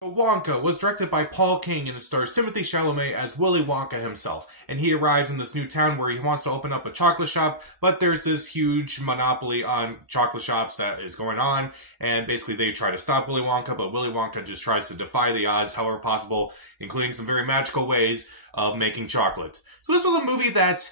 Wonka was directed by Paul King and it stars Timothy Chalamet as Willy Wonka himself. And he arrives in this new town where he wants to open up a chocolate shop, but there's this huge monopoly on chocolate shops that is going on, and basically they try to stop Willy Wonka, but Willy Wonka just tries to defy the odds however possible, including some very magical ways of making chocolate. So this was a movie that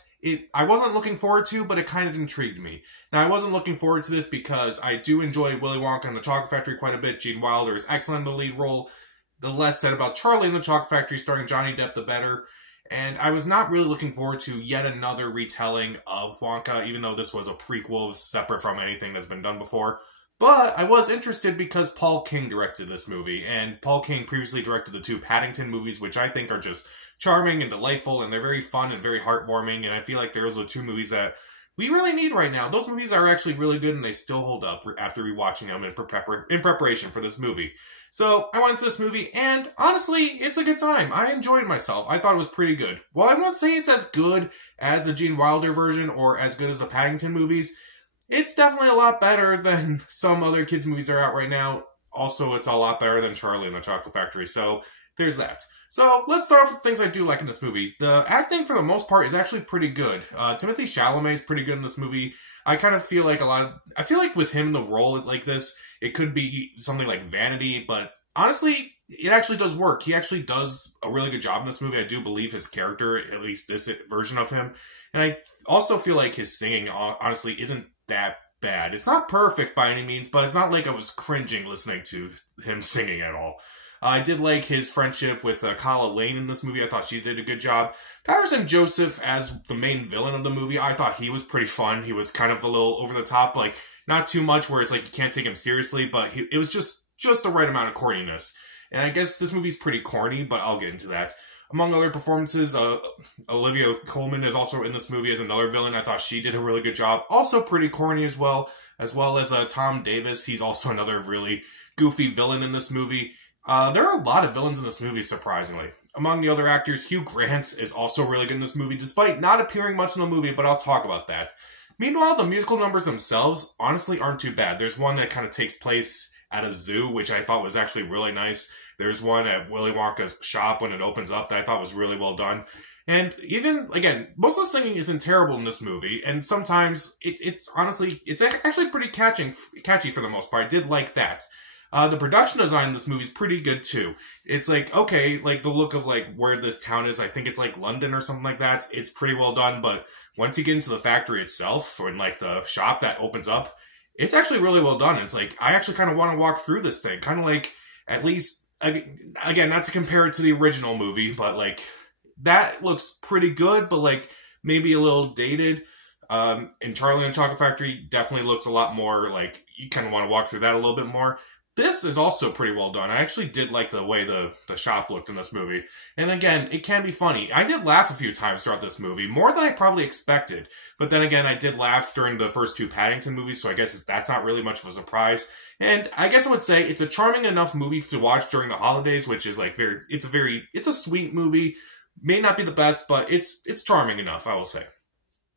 I wasn't looking forward to, but it kind of intrigued me. Now, I wasn't looking forward to this because I do enjoy Willy Wonka and the Chocolate Factory quite a bit. Gene Wilder is excellent in the lead role. The less said about Charlie and the Chocolate Factory starring Johnny Depp, the better. And I was not really looking forward to yet another retelling of Wonka, even though this was a prequel separate from anything that's been done before. But I was interested because Paul King directed this movie, and Paul King previously directed the two Paddington movies, which I think are just charming and delightful, and they're very fun and very heartwarming, and I feel like those are the two movies that we really need right now. Those movies are actually really good, and they still hold up after rewatching them in preparation for this movie. So, I went into this movie, and honestly, it's a good time. I enjoyed myself. I thought it was pretty good. While I won't say it's as good as the Gene Wilder version, or as good as the Paddington movies, it's definitely a lot better than some other kids' movies that are out right now. Also, it's a lot better than Charlie and the Chocolate Factory, so there's that. So, let's start off with things I do like in this movie. The acting, for the most part, is actually pretty good. Timothy Chalamet is pretty good in this movie. I kind of feel like I feel like with him, the role is like this, it could be something like Vanity, but honestly, it actually does work. He actually does a really good job in this movie. I do believe his character, at least this version of him. And I also feel like his singing, honestly, isn't that bad. It's not perfect by any means, but it's not like I was cringing listening to him singing at all. I did like his friendship with Kala Lane in this movie. I thought she did a good job. Patterson Joseph as the main villain of the movie, I thought he was pretty fun. He was kind of a little over the top, like not too much where it's like you can't take him seriously, but it was just the right amount of corniness. And I guess this movie's pretty corny, but I'll get into that. Among other performances, Olivia Colman is also in this movie as another villain. I thought she did a really good job. Also pretty corny as well as Tom Davis. He's also another really goofy villain in this movie. There are a lot of villains in this movie, surprisingly. Among the other actors, Hugh Grant is also really good in this movie, despite not appearing much in the movie, but I'll talk about that. Meanwhile, the musical numbers themselves honestly aren't too bad. There's one that kind of takes place at a zoo, which I thought was actually really nice. There's one at Willy Wonka's shop when it opens up that I thought was really well done. And even, again, most of the singing isn't terrible in this movie, and sometimes it's actually pretty catchy for the most part. I did like that. The production design in this movie is pretty good too. It's like, okay, like the look of like where this town is, I think it's like London or something like that. It's pretty well done, but once you get into the factory itself, or in like the shop that opens up, it's actually really well done. It's like, I actually kind of want to walk through this thing. Kind of like, at least, again, not to compare it to the original movie, but like, that looks pretty good, but like, maybe a little dated. In Charlie and the Chocolate Factory, definitely looks a lot more like, you kind of want to walk through that a little bit more. This is also pretty well done. I actually did like the way the shop looked in this movie. And again, it can be funny. I did laugh a few times throughout this movie, more than I probably expected. But then again, I did laugh during the first two Paddington movies, so I guess that's not really much of a surprise. And I guess I would say it's a charming enough movie to watch during the holidays, which is like it's a sweet movie. May not be the best, but it's charming enough, I will say.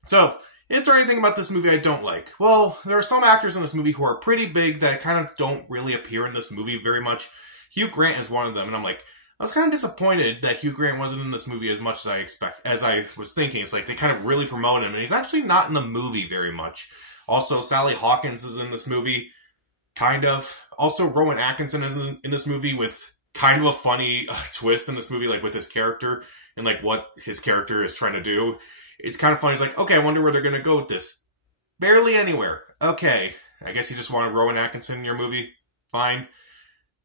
So, is there anything about this movie I don't like? Well, there are some actors in this movie who are pretty big that kind of don't really appear in this movie very much. Hugh Grant is one of them, and I was kind of disappointed that Hugh Grant wasn't in this movie as much as I was thinking. It's like they kind of really promote him, and he's actually not in the movie very much. Also, Sally Hawkins is in this movie, kind of. Also, Rowan Atkinson is in this movie with kind of a funny twist in this movie, like with his character and like what his character is trying to do. It's kind of funny. It's like, okay, I wonder where they're going to go with this. Barely anywhere. Okay. I guess you just wanted Rowan Atkinson in your movie. Fine.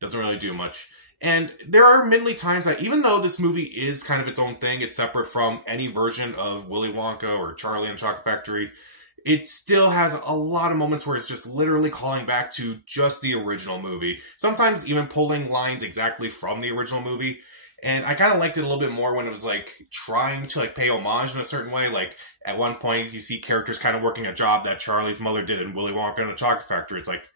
Doesn't really do much. And there are many times that even though this movie is kind of its own thing, it's separate from any version of Willy Wonka or Charlie and the Chocolate Factory, it still has a lot of moments where it's just literally calling back to just the original movie. Sometimes even pulling lines exactly from the original movie. And I kind of liked it a little bit more when it was, like, trying to, like, pay homage in a certain way. Like, at one point, you see characters kind of working a job that Charlie's mother did in Willy Wonka and the Chocolate Factory. It's like,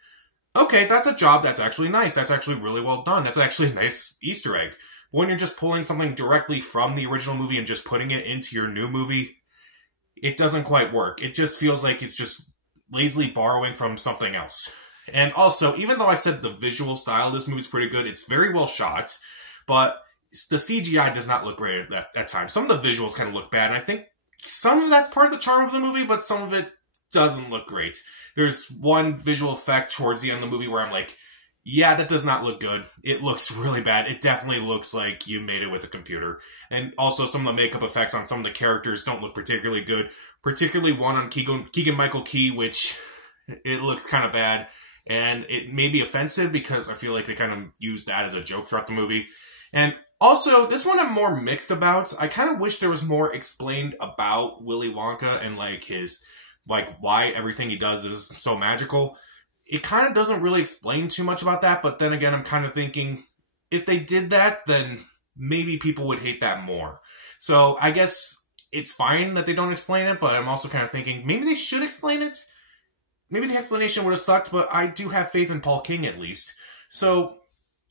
okay, that's a job that's actually nice. That's actually really well done. That's actually a nice Easter egg. But when you're just pulling something directly from the original movie and just putting it into your new movie, it doesn't quite work. It just feels like it's just lazily borrowing from something else. And also, even though I said the visual style of this movie is pretty good, it's very well shot, but the CGI does not look great at times. Some of the visuals kind of look bad, and I think some of that's part of the charm of the movie, but some of it doesn't look great. There's one visual effect towards the end of the movie where I'm like, yeah, that does not look good. It looks really bad. It definitely looks like you made it with a computer. And also some of the makeup effects on some of the characters don't look particularly good. Particularly one on Keegan-Michael Key, which it looks kind of bad. And it may be offensive because I feel like they kind of use that as a joke throughout the movie. And also, this one I'm more mixed about. I kind of wish there was more explained about Willy Wonka and like his, like why everything he does is so magical. It kind of doesn't really explain too much about that, but then again, I'm kind of thinking, if they did that, then maybe people would hate that more. So I guess it's fine that they don't explain it, but I'm also kind of thinking, maybe they should explain it? Maybe the explanation would have sucked, but I do have faith in Paul King at least. So,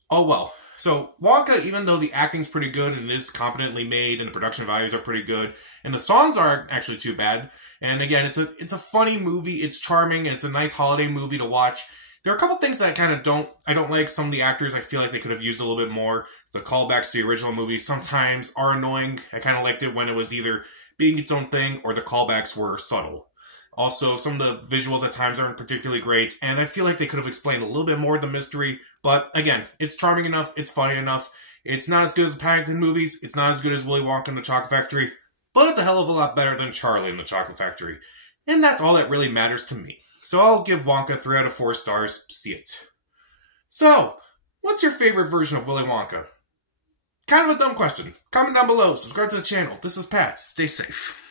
oh well. So, Wonka, even though the acting's pretty good and it is competently made and the production values are pretty good, and the songs aren't actually too bad, and again, it's a funny movie, it's charming, and it's a nice holiday movie to watch. There are a couple things that I don't like. Some of the actors, I feel like they could have used a little bit more. The callbacks to the original movie sometimes are annoying. I kind of liked it when it was either being its own thing or the callbacks were subtle. Also, some of the visuals at times aren't particularly great, and I feel like they could have explained a little bit more of the mystery, but again, it's charming enough, it's funny enough. It's not as good as the Paddington movies, it's not as good as Willy Wonka and the Chocolate Factory, but it's a hell of a lot better than Charlie and the Chocolate Factory. And that's all that really matters to me. So I'll give Wonka 3 out of 4 stars. See it. So, what's your favorite version of Willy Wonka? Kind of a dumb question. Comment down below, subscribe to the channel. This is Pat. Stay safe.